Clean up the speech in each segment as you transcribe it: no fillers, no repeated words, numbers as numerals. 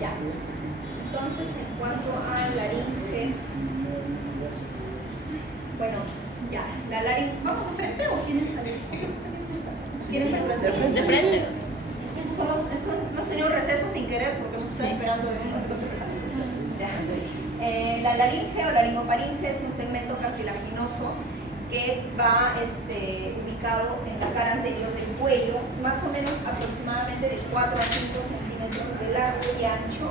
Ya. Entonces, en cuanto a laringe, bueno, ya, la laringe, ¿vamos de frente o quieren salir? ¿Quieren salir De frente. Hemos tenido un receso sin querer porque hemos estado esperando de un la laringe o laringofaringe es un segmento cartilaginoso que va ubicado en la cara anterior del cuello, más o menos aproximadamente de 4 a 5 centímetros de largo y ancho,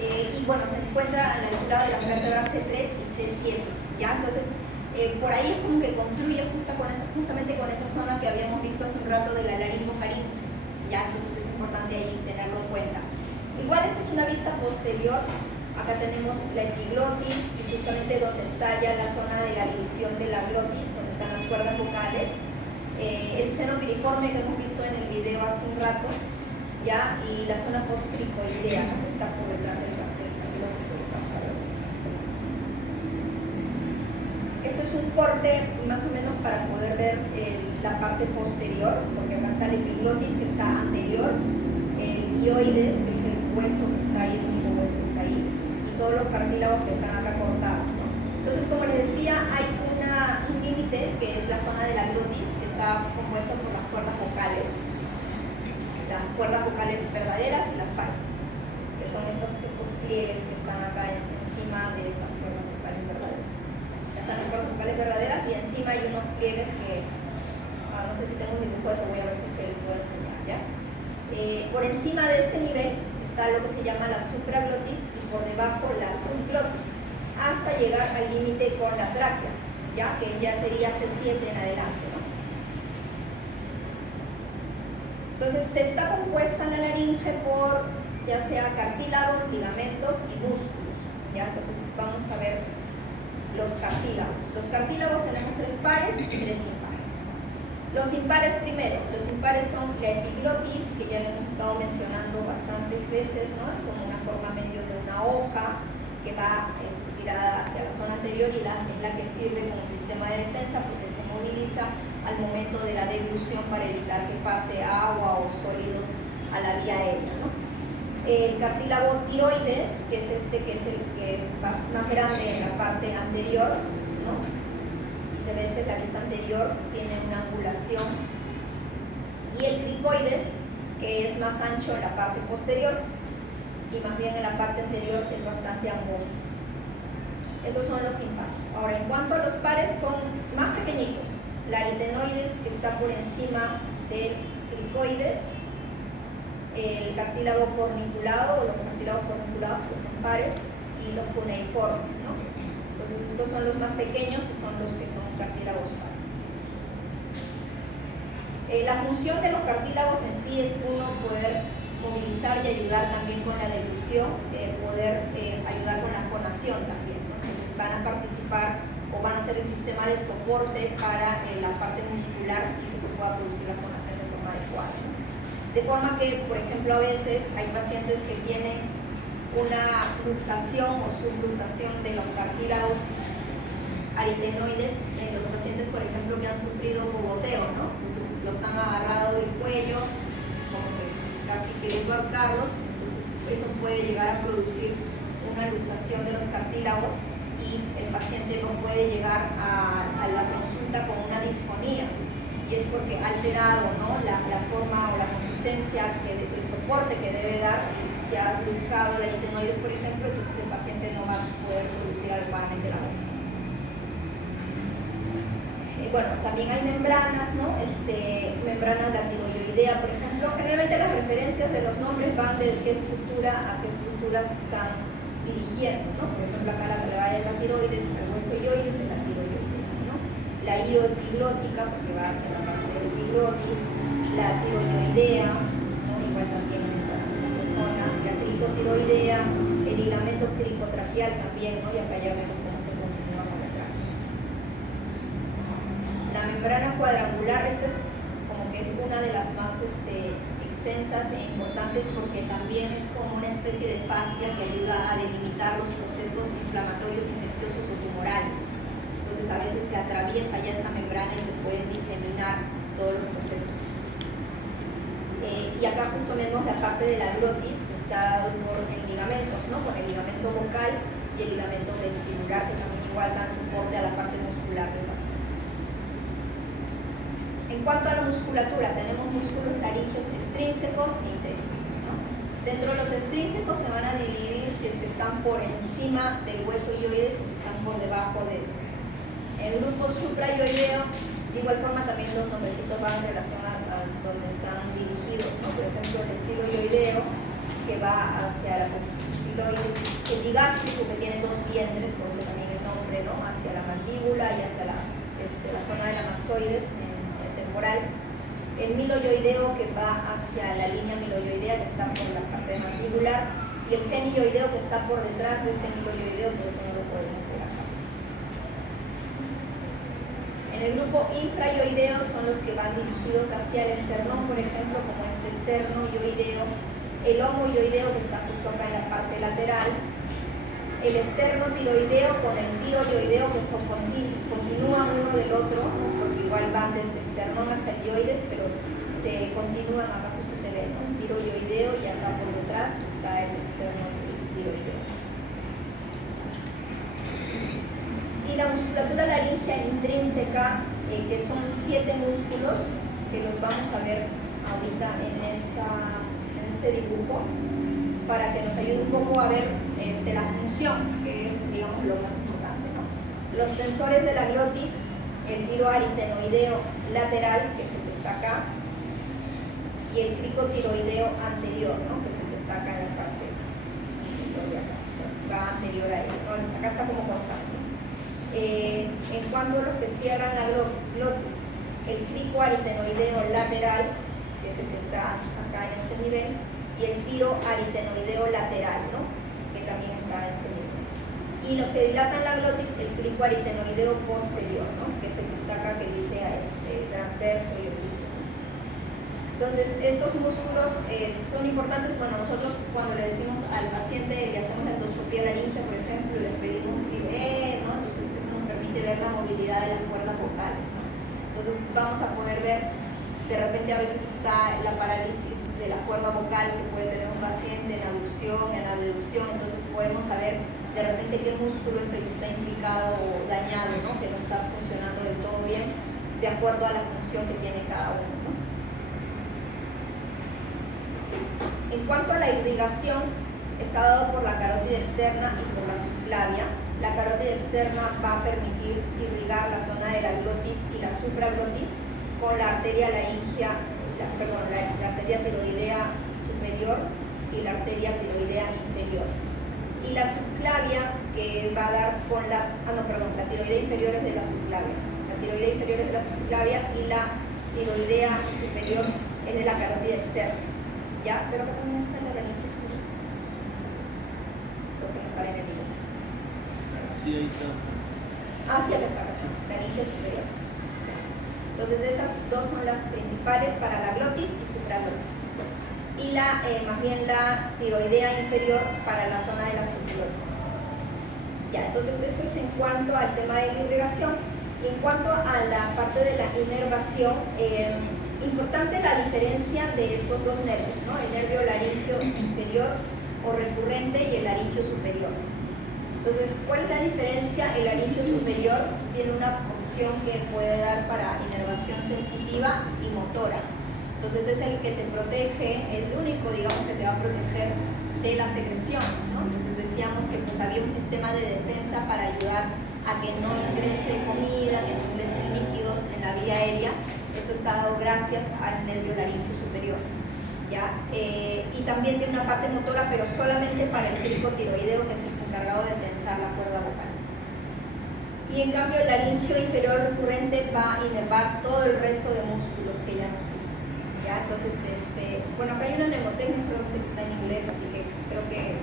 y bueno, se encuentra a la altura de las vértebras C3 y C7, ¿ya? Entonces, por ahí es como que confluye justamente con esa zona que habíamos visto hace un rato de la laringofaringe, ¿ya? Entonces es importante ahí tenerlo en cuenta. Igual esta es una vista posterior. Acá tenemos la epiglotis, justamente donde está ya la zona de la división de la glotis, donde están las cuerdas vocales. El seno piriforme que hemos visto en el video hace un rato, ¿ya? Y la zona postcricoidea, que está por detrás del cartílago. Esto es un corte más o menos para poder ver la parte posterior, porque acá está la epiglotis que está anterior, el ioides, que es el hueso que está ahí, el único hueso que está ahí, todos los cartílagos que están acá cortados, ¿no? Entonces, como les decía, hay un límite que es la zona de la glotis, que está compuesta por las cuerdas vocales verdaderas y las falsas, que son estos pliegues que están acá encima de estas cuerdas vocales verdaderas. Ya están las cuerdas vocales verdaderas y encima hay unos pliegues que, no sé si tengo un dibujo de eso, voy a ver si te lo puedo enseñar, ¿ya? Por encima de este nivel está lo que se llama la supraglotis y por debajo la subglotis, hasta llegar al límite con la tráquea, ¿ya? Que ya sería C7 en adelante, ¿no? Entonces está compuesta la laringe por ya sea cartílagos, ligamentos y músculos, ¿ya? Entonces vamos a ver los cartílagos. Los cartílagos tenemos 3 pares y 3 impares. Los impares primero, los impares son la epiglotis, que ya lo hemos estado mencionando bastantes veces, ¿no? Es como una forma medio de una hoja que va tirada hacia la zona anterior y es la que sirve como sistema de defensa porque se moviliza al momento de la deglución para evitar que pase agua o sólidos a la vía aérea, ¿no? El cartílago tiroides, que es el que es más grande en la parte anterior, ¿no? Se ve la vista anterior, tiene una angulación, y el cricoides, que es más ancho en la parte posterior y más bien en la parte anterior es bastante angosto. Esos son los impares. Ahora, en cuanto a los pares, son más pequeñitos. La aritenoides, que está por encima del cricoides, el cartílago corniculado o los cartílagos corniculados, que son pares, y los cuneiformes, ¿no? Entonces estos son los más pequeños y son los que son cartílagos pares. La función de los cartílagos en sí es poder movilizar y ayudar también con la deglución, poder ayudar con la fonación también, ¿no? Entonces van a participar o van a ser el sistema de soporte para la parte muscular y que se pueda producir la fonación de forma adecuada, ¿no? De forma que, por ejemplo, a veces hay pacientes que tienen una luxación o subluxación de los cartílagos aritenoides en los pacientes, por ejemplo, que han sufrido cogoteo, ¿no? Entonces los han agarrado del cuello, como que casi queriendo ahorcarlos, entonces eso puede llegar a producir una luxación de los cartílagos y el paciente no puede llegar a la consulta con una disfonía, y es porque ha alterado, ¿no? la forma o la consistencia, el soporte que debe dar. Si ha luxado la aritenoide, por ejemplo, entonces el paciente no va a poder producir adecuadamente la bomba. Bueno, también hay membranas, ¿no? Membranas latidoidea, por ejemplo. Generalmente las referencias de los nombres van de qué estructura a qué estructura se están dirigiendo, ¿no? Por ejemplo, acá la que le va de la tiroides, el hueso ioides es la tiroidea, ¿no? La ioepiglótica, porque va hacia la parte del epiglotis, la tiroidea, ¿no? Igual también en esa zona, la cricotiroidea, el ligamento cricotraqueal también, ¿no? Y acá ya vemos cómo se continúa con la tráquea. La membrana cuadrangular, esta es como que una de las más extensas e importantes porque también es como una especie de fascia que ayuda a delimitar los procesos inflamatorios, infecciosos o tumorales. Entonces a veces se atraviesa ya esta membrana y se pueden diseminar todos los procesos. Y acá justo vemos la parte de la glotis que está dado por ligamentos, ¿no? Con el ligamento vocal y el ligamento vestibular, que también igual dan soporte a la parte muscular de esa zona. En cuanto a la musculatura, tenemos músculos laringeos extrínsecos e intrínsecos, ¿no? Dentro de los extrínsecos se van a dividir si es que están por encima del hueso ioides o si están por debajo de este. En el grupo suprayoideo, de igual forma también los nombrecitos van en relación a donde están dirigidos, ¿no? Por ejemplo, el estiloideo, que va hacia la apófisis estiloides, el digástrico, que tiene dos vientres, por eso también el nombre, ¿no? Hacia la mandíbula y hacia la zona de la mastoides temporal. El miloyoideo, que va hacia la línea miloyoidea, que está por la parte mandibular, y el genioideo, que está por detrás de este miloyoideo, por eso no lo podemos ver acá. En el grupo infrayoideo son los que van dirigidos hacia el esternón, por ejemplo, como este esternoyoideo, el homoyoideo, que está justo acá en la parte lateral, el esternotiroideo con el tiroyoideo, que son continúan uno del otro, porque igual van desde esternón hasta el yoides, pero se continúan, acá justo se ve, ¿no? Un tiroyoideo, y acá por detrás está el esternotiroideo. Y la musculatura laringea intrínseca, que son 7 músculos, que los vamos a ver ahorita en este dibujo, para que nos ayude un poco a ver la función, que es, digamos, lo más importante, ¿no? Los tensores de la glotis, el tiro aritenoideo lateral, que es el que está acá, y el cricotiroideo anterior, ¿no? Que es el que está acá en la parte de acá, o sea, va anterior a él, ¿no? Acá está como cortado. En cuanto a los que cierran la glotis, el cricoaritenoideo lateral, que es el que está acá en este nivel, y el tiro aritenoideo lateral, ¿no? Que también está a este nivel. Y los que dilatan la glotis, el cricoaritenoideo posterior, ¿no? Que es el que está acá, que dice transverso y oblicuo. Entonces, estos músculos son importantes. Bueno, nosotros cuando le decimos al paciente, le hacemos la endoscopía laringea, por ejemplo, y les pedimos decir, ¿no? Entonces, eso nos permite ver la movilidad de las cuerdas vocales, ¿no? Entonces, vamos a poder ver, de repente a veces está la parálisis de la cuerda vocal que puede tener un paciente en aducción, en abducción, entonces podemos saber de repente qué músculo es el que está implicado o dañado, ¿no? Que no está funcionando del todo bien, de acuerdo a la función que tiene cada uno, ¿no? En cuanto a la irrigación, está dado por la carótida externa y por la subclavia. La carótida externa va a permitir irrigar la zona de la glotis y la supraglotis con la arteria laringea, la arteria tiroidea superior y la arteria tiroidea inferior. Y la subclavia, que va a dar con la tiroidea inferior es de la subclavia. La tiroidea inferior es de la subclavia y la tiroidea superior es de la carótida externa. ¿Ya? Pero acá también está la laringe superior. Creo que no sale en el libro. Sí, ahí está. Ah, sí, acá está, Sí. laringe superior. Entonces esas dos son las principales para la glotis y supraglotis. Y más bien la tiroidea inferior para la zona de la subglotis. Ya, entonces eso es en cuanto al tema de la irrigación. Y en cuanto a la parte de la inervación, importante la diferencia de estos dos nervios, ¿no? El nervio laringeo inferior o recurrente y el laringeo superior. Entonces, ¿cuál es la diferencia? El laringeo superior tiene una función que puede dar para inervación sensitiva y motora. Entonces es el que te protege, el único, digamos, que te va a proteger de las secreciones, ¿no? Entonces decíamos que pues había un sistema de defensa para ayudar a que no ingrese comida, que no ingresen líquidos en la vía aérea. Eso está dado gracias al nervio laringeo superior, ¿ya? Y también tiene una parte motora, pero solamente para el cricotiroideo, que es el encargado de tensar la cuerda vocal. Y en cambio el laringeo inferior recurrente va a inervar todo el resto de músculos que ya hemos visto, ¿ya? Entonces, bueno, acá hay una mnemotecnia solamente que está en inglés, así que creo que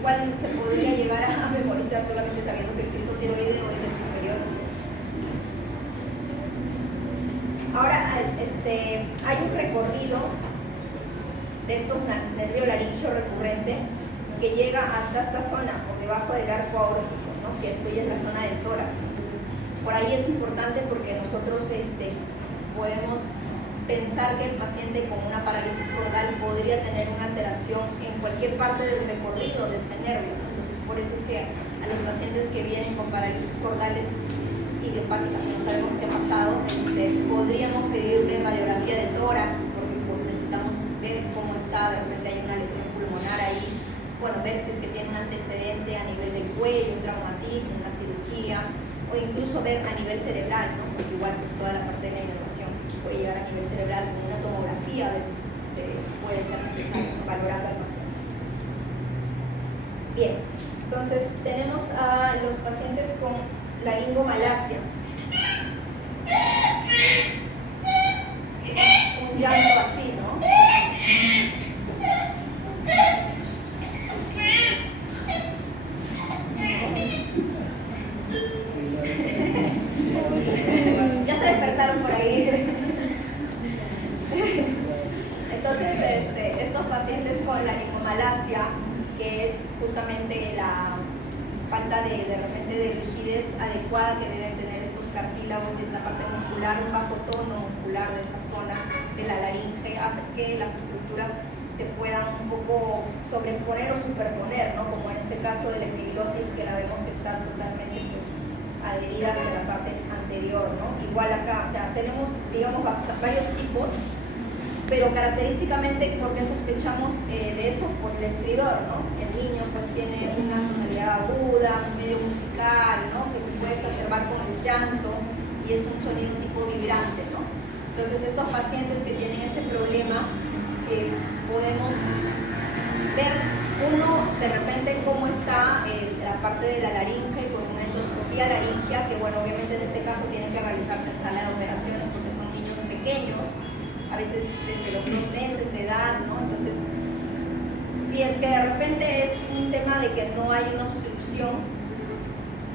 igual se podría llegar a memorizar solamente sabiendo que el cricotiroideo es del superior. Ahora, hay un recorrido de estos nervio laringeo recurrente que llega hasta esta zona, por debajo del arco aórtico, ¿no? Que esto ya es la zona del tórax. Entonces, por ahí es importante porque nosotros podemos pensar que el paciente con una parálisis cordal podría tener una alteración en cualquier parte del recorrido de este nervio, ¿no? Entonces, por eso es que a los pacientes que vienen con parálisis cordales idiopáticas, no sabemos qué ha pasado, podríamos pedirle radiografía de tórax, porque necesitamos ver cómo está, de repente hay una lesión pulmonar ahí, bueno, ver si es que tiene un antecedente a nivel del cuello, un traumatismo, una cirugía, o incluso ver a nivel cerebral, ¿no? Porque igual pues toda la parte de la inervación puede llegar a nivel cerebral, con una tomografía a veces puede ser necesario, ¿no? Valorando al paciente. Bien, entonces tenemos a los pacientes con laringomalacia. Un llanto así, ¿no? Ya se despertaron por ahí. Entonces, estos pacientes con laringomalacia, que es justamente la falta de repente de rigidez adecuada que deben tener estos cartílagos y esta parte muscular, un bajo tono muscular de esa zona de la laringe, hace que las estructuras se puedan un poco sobreponer o superponer, ¿no? Como en este caso de la epiglotis, que la vemos que está totalmente pues adherida hacia la parte anterior, ¿no? Igual acá, o sea, tenemos, digamos, varios tipos, pero característicamente, ¿por qué sospechamos de eso? Por el estridor, ¿no? El niño pues tiene una tonalidad aguda, un medio musical, ¿no? Que se puede exacerbar con el llanto y es un sonido tipo vibrante, ¿no? Entonces estos pacientes que tienen este problema, podemos ver de repente cómo está la parte de la laringe con una endoscopía laringea, que bueno, obviamente en este caso tiene que realizarse en sala de operaciones porque son niños pequeños, a veces desde los 2 meses de edad, ¿no? Entonces, si es que de repente es un tema de que no hay una obstrucción,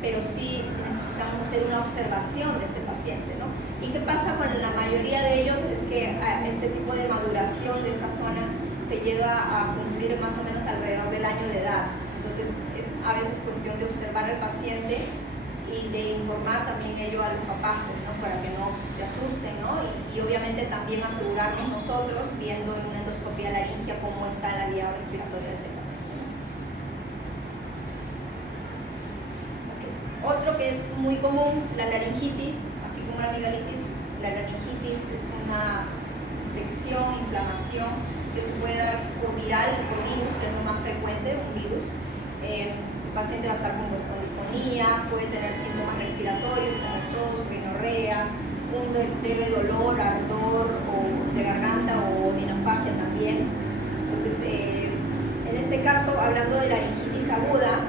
pero sí necesitamos hacer una observación de este paciente, ¿no? ¿Y qué pasa con la mayoría de ellos? Es que este tipo de maduración de esa zona se llega a cumplir más o menos alrededor del año de edad. Entonces, es a veces cuestión de observar al paciente y de informar también ello a los papás, ¿no? Para que no se asusten, ¿no? Y obviamente también asegurarnos nosotros, viendo en una endoscopía laringea, cómo está la vía respiratoria de este paciente. Okay. Otro que es muy común, la laringitis, así como la amigdalitis. La laringitis es una infección, inflamación que se puede dar por viral, por virus, que es lo más frecuente, un virus. El paciente va a estar con espondifonía, puede tener síntomas respiratorios como tos, rinorrea, un leve dolor, ardor o de garganta o odinofagia también. Entonces, en este caso, hablando de laringitis aguda,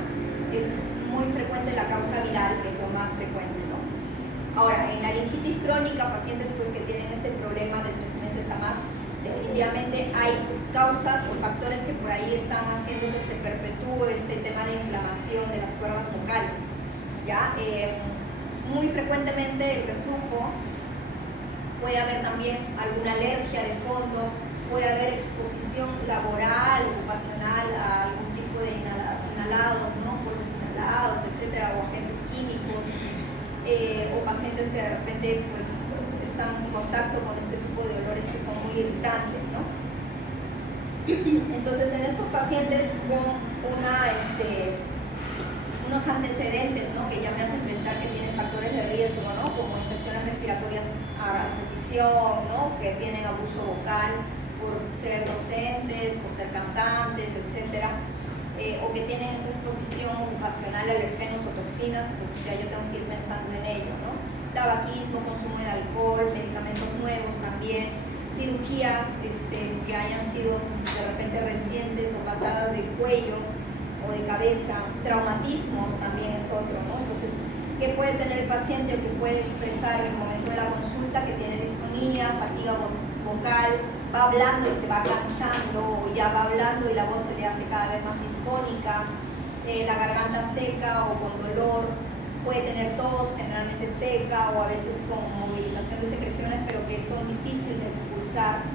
es muy frecuente la causa viral, que es lo más frecuente, ¿no? Ahora, en laringitis crónica, pacientes pues, que tienen este problema de 3 meses a más, definitivamente hay causas o factores que por ahí están haciendo que se perpetúe este tema de inflamación de las cuerdas vocales, ¿ya? Muy frecuentemente el reflujo, puede haber también alguna alergia de fondo, puede haber exposición laboral, ocupacional a algún tipo de inhalados, ¿no? Polvos inhalados, etcétera, o agentes químicos, o pacientes que de repente pues, están en contacto con este tipo de olores que son muy irritantes, ¿no? Entonces, en estos pacientes con unos antecedentes, ¿no? Que ya me hacen pensar que tienen factores de riesgo, ¿no? Como infecciones respiratorias a repetición, ¿no? Que tienen abuso vocal por ser docentes, por ser cantantes, etcétera, o que tienen esta exposición ocupacional a alergenos o toxinas, entonces ya yo tengo que ir pensando en ello, ¿no? Tabaquismo, consumo de alcohol, medicamentos nuevos también, cirugías que hayan sido de repente recientes o pasadas de cuello o de cabeza, traumatismos también es otro, ¿no? Entonces, ¿qué puede tener el paciente o qué puede expresar en el momento de la consulta? Que tiene disfonía, fatiga vocal, va hablando y se va cansando, o ya va hablando y la voz se le hace cada vez más disfónica, la garganta seca o con dolor, puede tener tos generalmente seca o a veces con movilización de secreciones pero que son difíciles de expulsar,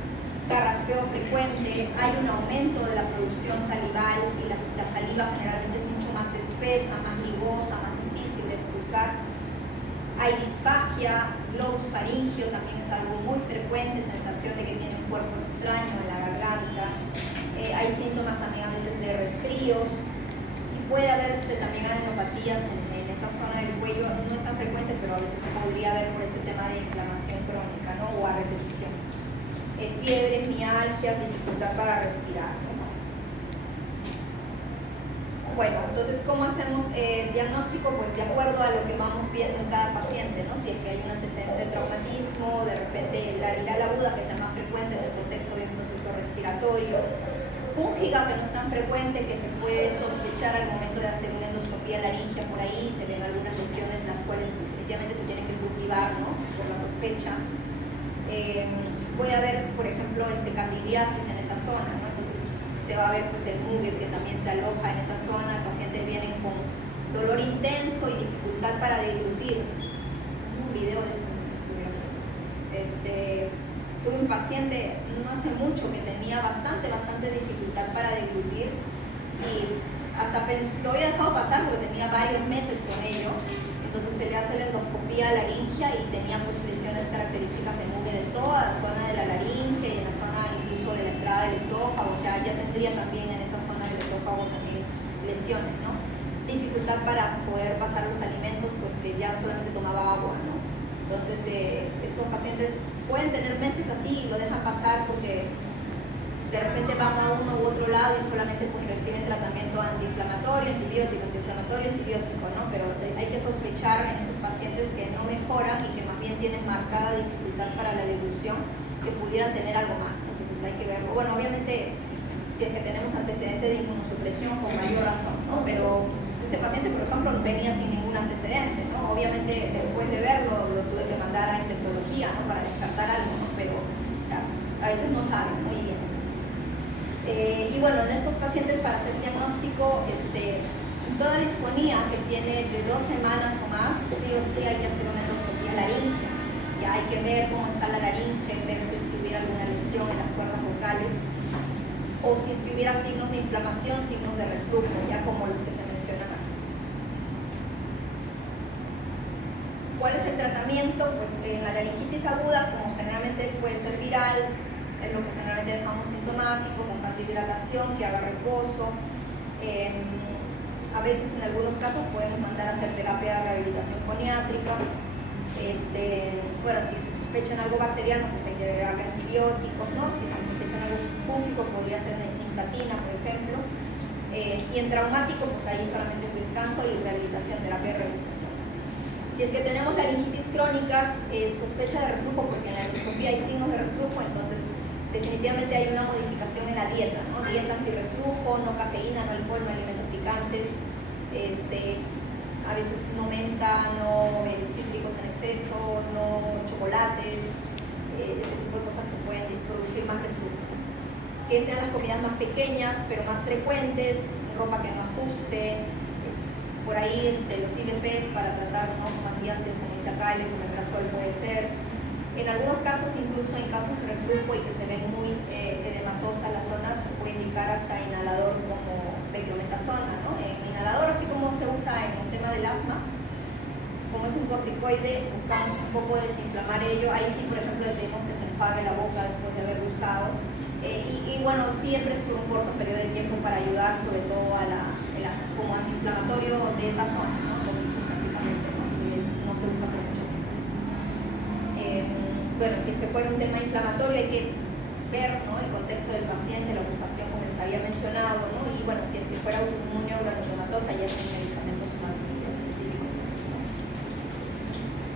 carraspeo frecuente, hay un aumento de la producción salival y la saliva generalmente es mucho más espesa, más ligosa, más difícil de expulsar, hay disfagia, globus tonus faríngeo también es algo muy frecuente, sensación de que tiene un cuerpo extraño en la garganta. Hay síntomas también a veces de resfríos. Y puede haber también adenopatías en esa zona del cuello. No es tan frecuente, pero a veces se podría ver por este tema de inflamación crónica, ¿no? O a repetición. Fiebres, mialgias, dificultad para respirar, ¿no? Bueno, entonces, ¿cómo hacemos el diagnóstico? Pues de acuerdo a lo que vamos viendo en cada paciente, ¿no? Si es que hay un antecedente de traumatismo, de repente la viral aguda, que es la más frecuente en el contexto de un proceso respiratorio, fúngica, que no es tan frecuente, que se puede sospechar al momento de hacer una endoscopía laringea por ahí, se ven algunas lesiones las cuales definitivamente se tienen que cultivar, ¿no? Por la sospecha. Puede haber, por ejemplo, candidiasis en esa zona, ¿no? Entonces se va a ver pues el muguet que también se aloja en esa zona. Pacientes vienen con dolor intenso y dificultad para deglutir. Un video de eso. Tuve un paciente no hace mucho que tenía bastante dificultad para deglutir y hasta lo había dejado pasar porque tenía varios meses con ello. Entonces se le hace la endoscopía laringea y tenía pues lesiones características de mugue de toda la zona de la laringe y en la zona incluso de la entrada del esófago, o sea, ya tendría también en esa zona del esófago también lesiones, ¿no? Dificultad para poder pasar los alimentos, pues que ya solamente tomaba agua, ¿no? Entonces estos pacientes pueden tener meses así y lo dejan pasar porque de repente van a uno u otro lado y solamente pues reciben tratamiento antiinflamatorio, antibiótico, ¿no? Pero hay que sospechar en esos pacientes que no mejoran y que más bien tienen marcada dificultad para la deglución, que pudieran tener algo más. Entonces hay que verlo. Bueno, obviamente si es que tenemos antecedentes de inmunosupresión con mayor razón, ¿no? Pero este paciente, por ejemplo, venía sin ningún antecedente, ¿no? Obviamente después de verlo lo tuve que mandar a infectología, ¿no? Para descartar algo, ¿no? Pero o sea, a veces no saben muy bien. Y bueno, en estos pacientes para hacer el diagnóstico, toda disfonía que tiene de 2 semanas o más, sí o sí hay que hacer una endoscopía laringea. Ya hay que ver cómo está la laringe, ver si es que hubiera alguna lesión en las cuerdas vocales o si es que hubiera signos de inflamación, signos de reflujo, ya como los que se mencionan aquí. ¿Cuál es el tratamiento? Pues en la laringitis aguda, como generalmente puede ser viral, es lo que generalmente dejamos sintomático, bastante hidratación, que haga reposo. A veces en algunos casos podemos mandar a hacer terapia de rehabilitación foniátrica. Bueno, si se sospecha en algo bacteriano, pues hay que darle antibióticos, ¿no? Si se sospecha en algo fúngico, podría ser nistatina, por ejemplo. Y en traumático, pues ahí solamente es descanso y rehabilitación, terapia de rehabilitación. Si es que tenemos laringitis crónicas, sospecha de reflujo, porque en la endoscopía hay signos de reflujo, entonces definitivamente hay una modificación en la dieta, ¿no? Dieta antirreflujo, no cafeína, no alcohol, no alimentos picantes, a veces no menta, no cítricos en exceso, no chocolates, ese tipo de cosas que pueden producir más reflujo. Que sean las comidas más pequeñas, pero más frecuentes, ropa que no ajuste, por ahí los IVPs para tratar, ¿no? Como antiácidos, como dice acá, el esomeprazol puede ser. En algunos casos, incluso en casos de reflujo y que se ven muy edematosas las zonas, se puede indicar hasta inhalador como beclometasona, ¿no? Inhalador, así como se usa en el tema del asma, como es un corticoide, buscamos un poco desinflamar ello. Ahí sí, por ejemplo, le pedimos que se enjuague la boca después de haberlo usado. Y bueno, siempre es por un corto periodo de tiempo para ayudar sobre todo como antiinflamatorio de esa zona, ¿no? Prácticamente, ¿no? No se usa por mucho tiempo. Bueno, si es que fuera un tema inflamatorio hay que ver, ¿no? El contexto del paciente, la ocupación como les había mencionado, ¿no? Y bueno, si es que fuera autoinmune o granulomatosa ya son medicamentos más específicos.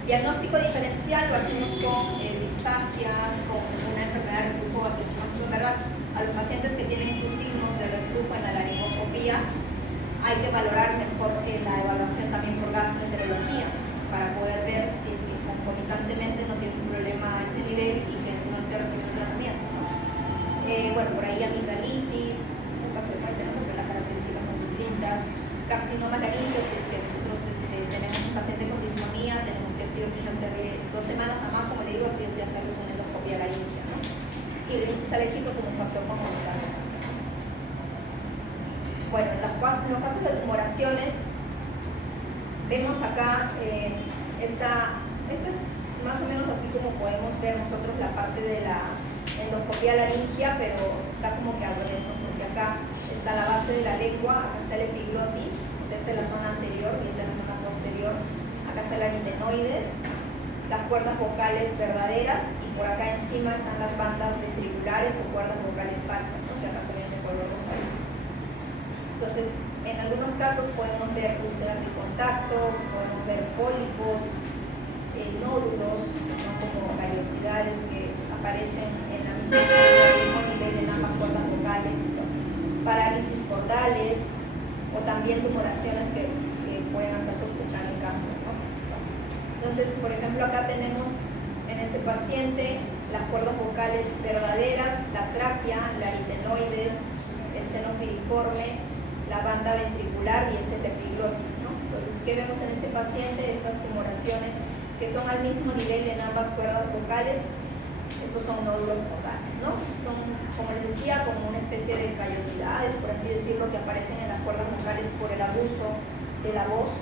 Diagnóstico diferencial lo hacemos con disfagias, con una enfermedad de reflujo gastroesofágico. En verdad, a los pacientes que tienen estos signos de reflujo en la laringoscopía hay que valorar mejor la evaluación también por gastroenterología para poder ver si es que concomitantemente no tiene un problema a ese nivel y que no esté recibiendo tratamiento, ¿no? Bueno, por ahí amigdalitis, nunca frecuente, ¿no? Porque las características son distintas. Carcinoma laríngeo, si es que nosotros tenemos un paciente con disfonía, tenemos que sí o sí hacerle 2 semanas a más, como le digo, sí o sí hacerles una endoscopia laríngea, ¿no? Y rinitis alérgico como un factor congenital. Bueno, en los casos de tumoraciones, vemos acá más o menos así como podemos ver nosotros la parte de la endoscopía laringea, pero está como que al revés, ¿no? Porque acá está la base de la lengua, acá está el epiglotis, o sea, esta es la zona anterior y esta es la zona posterior, acá está el aritenoides, las cuerdas vocales verdaderas, y por acá encima están las bandas ventriculares o cuerdas vocales falsas, ¿no? Que acá se ven de color rosadito. Entonces, en algunos casos podemos ver úlceras de contacto, podemos ver pólipos, nódulos, que son como callosidades que aparecen en el mismo nivel en ambas cuerdas vocales, parálisis cordales o también tumoraciones que pueden hacer sospechar el cáncer, ¿no? Entonces, por ejemplo, acá tenemos en este paciente las cuerdas vocales verdaderas, la tráquea, la aritenoides, el seno piriforme, la banda ventricular y este es el epiglotis, ¿no? Entonces, ¿qué vemos en este paciente? Estas tumoraciones que son al mismo nivel en ambas cuerdas vocales. Estos son nódulos cordales, ¿no? Son, como les decía, como una especie de callosidades, por así decirlo, que aparecen en las cuerdas vocales por el abuso de la voz,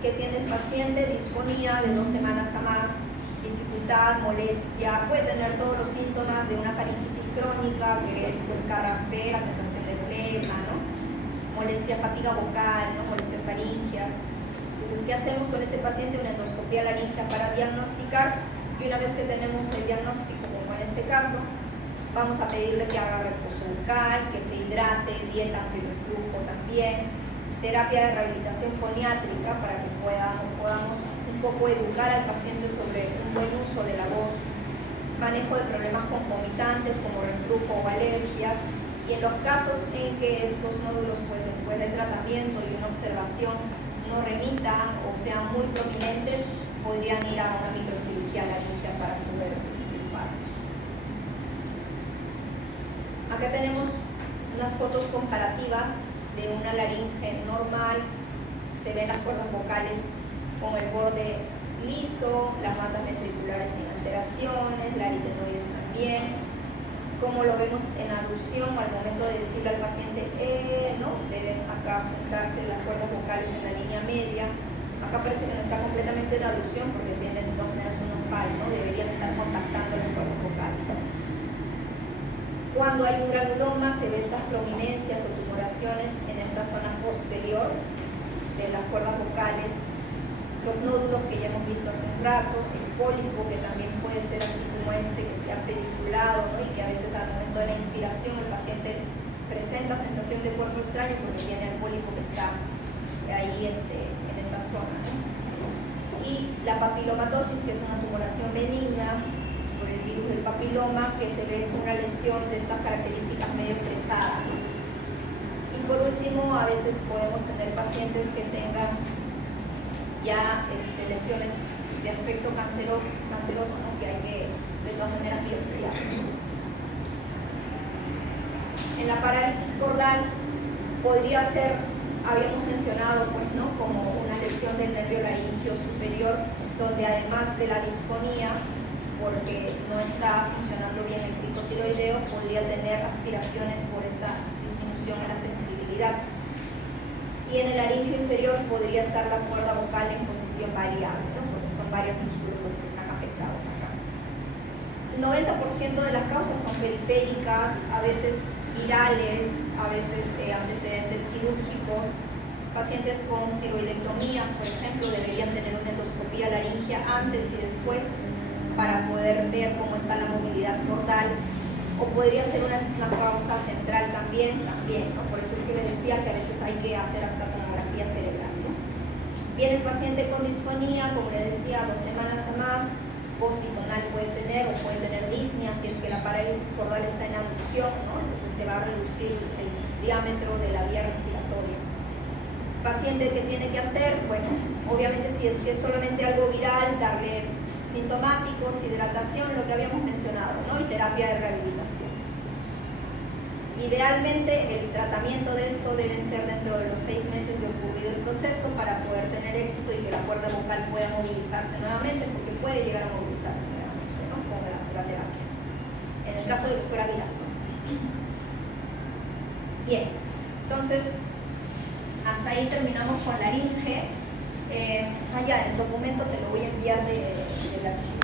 que tiene el paciente disfonía de 2 semanas a más, dificultad, molestia, puede tener todos los síntomas de una faringitis crónica, que es pues carraspera, sensación de flema, ¿no? Molestia, fatiga vocal, ¿no? Molestias faringias. Entonces, ¿qué hacemos con este paciente? Una endoscopía laringea para diagnosticar, y una vez que tenemos el diagnóstico, como en este caso, vamos a pedirle que haga reposo bucal, que se hidrate, dieta antirreflujo también, terapia de rehabilitación foniátrica para que podamos un poco educar al paciente sobre un buen uso de la voz, manejo de problemas concomitantes como reflujo o alergias, y en los casos en que estos nódulos, pues después del tratamiento y una observación, no remitan o sean muy prominentes, podrían ir a una microcirugía laringea para poder extirparlos. Acá tenemos unas fotos comparativas de una laringe normal. Se ven las cuerdas vocales con el borde liso, las bandas ventriculares sin alteraciones, la aritenoides también. Como lo vemos en aducción, al momento de decirle al paciente ¿no? Deben acá juntarse las cuerdas vocales en la línea media. Acá parece que no está completamente en aducción porque tiene de todas maneras un ojal, ¿no? Deberían estar contactando las cuerdas vocales. Cuando hay un granuloma se ve estas prominencias o tumoraciones en esta zona posterior de las cuerdas vocales, los nódulos que ya hemos visto hace un rato, el pólipo que también puede ser así como este, que se ha pediculado, ¿no? Y que a veces al momento de la inspiración el paciente presenta sensación de cuerpo extraño porque tiene el pólipo que está ahí en esa zona, ¿no? Y la papilomatosis, que es una tumoración benigna por el virus del papiloma, que se ve con una lesión de estas características medio fresada, ¿no? Y por último, a veces podemos tener pacientes que tengan ya lesiones de aspecto canceroso, ¿no? Que hay que de todas maneras biopsiar. En la parálisis cordal podría ser, habíamos mencionado, pues, ¿no? Como una lesión del nervio laringio superior, donde además de la disfonía, porque no está funcionando bien el cricotiroideo, podría tener aspiraciones por esta disminución en la sensibilidad. Y en el laringio inferior podría estar la cuerda vocal en posición variable, ¿no? Porque son varios músculos los que están afectados acá. El 90% de las causas son periféricas, a veces virales, a veces antecedentes quirúrgicos. Pacientes con tiroidectomías, por ejemplo, deberían tener una endoscopía laringea antes y después para poder ver cómo está la movilidad cordal. O podría ser una causa central también, ¿no? Por eso es que les decía que a veces hay que hacer hasta tomografía cerebral, ¿no? Viene el paciente con disfonía, como les decía, 2 semanas a más, voz bitonal puede tener, o puede tener disnea si es que la parálisis cordal está en abducción, ¿no? Entonces se va a reducir el diámetro de la vía respiratoria. Paciente que tiene que hacer, bueno, obviamente si es que es solamente algo viral, darle sintomáticos, hidratación, lo que habíamos mencionado, ¿no? Y terapia de rehabilitación. Idealmente el tratamiento de esto debe ser dentro de los 6 meses de ocurrido el proceso para poder tener éxito y que la cuerda vocal pueda movilizarse nuevamente, porque puede llegar a movilizarse nuevamente, ¿no? Con la terapia, en el caso de que fuera viral, ¿no? Bien, entonces hasta ahí terminamos con laringe. El documento te lo voy a enviar de de la axila.